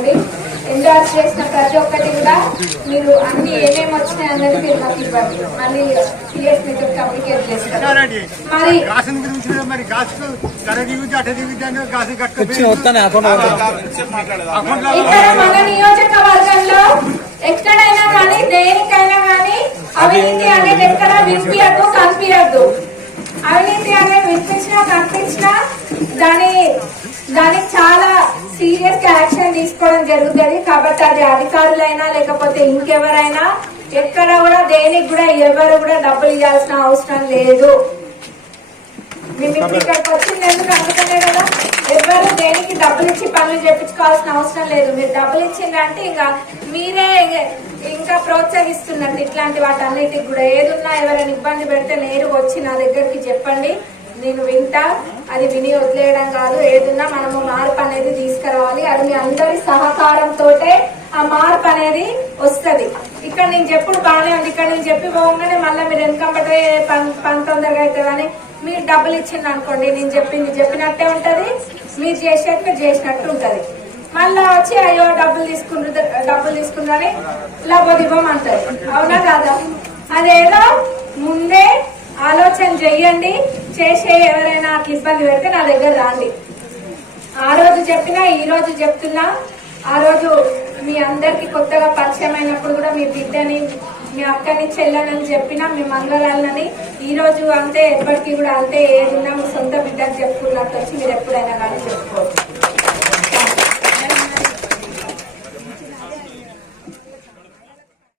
ఇవ్వండి ఎండార్స్ చేసిన ప్రతి ఒక్కటి కూడా మీరు అన్ని ఏమేమి వచ్చినాయి అన్నది మీరు నాకు ఇవ్వండి. మళ్ళీ సిఎస్ మీతో కమ్యూనికేట్ అకౌంట్లో ఇక్కడ మన నియోజకవర్గంలో ఎక్కడైనా కానీ దేనికైనా కానీ అవినీతి అనేది ఎక్కడ వినిపించద్దు కనిపించద్దు అవినీతి అనేది వినిపించినా కనిపించినా దాని దానికి చాలా సీరియస్గా యాక్షన్ తీసుకోవడం జరుగుతుంది. కాబట్టి అది అధికారులైనా లేకపోతే ఇంకెవరైనా ఎక్కడ కూడా దేనికి కూడా ఎవరు కూడా డబ్బులు ఇవ్వాల్సిన అవసరం లేదు. మేము ఇప్పుడు ఇక్కడికి వచ్చింది ఎందుకు అందుకనే కదా ఎవరు దేనికి డబ్బులు ఇచ్చి పనులు చేపించుకోవాల్సిన అవసరం లేదు. మీరు డబ్బులు ఇచ్చిందంటే ఇంకా మీరే ఇంక- ప్రోత్సహిస్తున్నట్టు ఇట్లాంటి వాటన్నిటికి కూడా. ఏదున్నా ఎవరైనా ఇబ్బంది పెడితే నేరుగా వచ్చి నా దగ్గరికి చెప్పండి. నేను వింటా అది విని వదిలేయడం కాదు. ఏదున్నా మనము మార్పు అనేది తీసుకురావాలి. అది మీ అందరి సహకారంతో ఆ మార్పు అనేది వస్తుంది. ఇక్కడ నేను చెప్పుడు బాగానే ఉంది. ఇక్కడ నేను చెప్పి పోగానే మళ్ళీ మీరు వెనకంపటే పని పని తొందరగా అవుతుంది అని మీరు డబ్బులు ఇచ్చింది అనుకోండి. నేను చెప్పింది చెప్పినట్టే ఉంటది. మీరు చేసేట్టు చేసినట్టు ఉంటది. మళ్ళా వచ్చి అయ్యో డబ్బులు తీసుకుంటు డబ్బులు తీసుకున్నారని లబోదిబం అంటారు అవునా కాదా? అదేదో ముందే ఆలోచన చెయ్యండి. చేసే ఎవరైనా అట్లా ఇబ్బంది పెడితే నా దగ్గర రాండి. ఆ రోజు చెప్పినా ఈ రోజు చెప్తున్నా ఆ రోజు మీ అందరికి కొత్తగా పరిచయం అయినప్పుడు కూడా మీ బిడ్డని మీ అక్కని చెల్లెనని చెప్పినా మీ మంగళాలని ఈ రోజు అంతే ఎప్పటికీ కూడా అంతే ఏదున్నా మీ సొంత బిడ్డకు చెప్పుకున్నట్టు వచ్చి మీరు ఎప్పుడైనా కానీ చెప్పుకోవచ్చు.